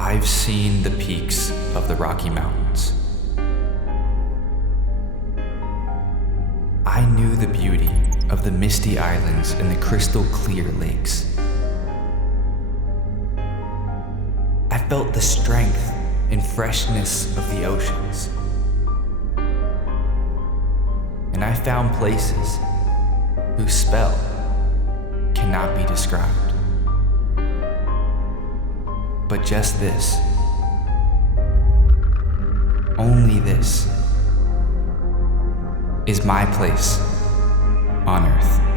I've seen the peaks of the Rocky Mountains. I knew the beauty of the misty islands and the crystal clear lakes. I felt the strength and freshness of the oceans. And I found places whose spell cannot be described. But just this, only this, is my place on Earth.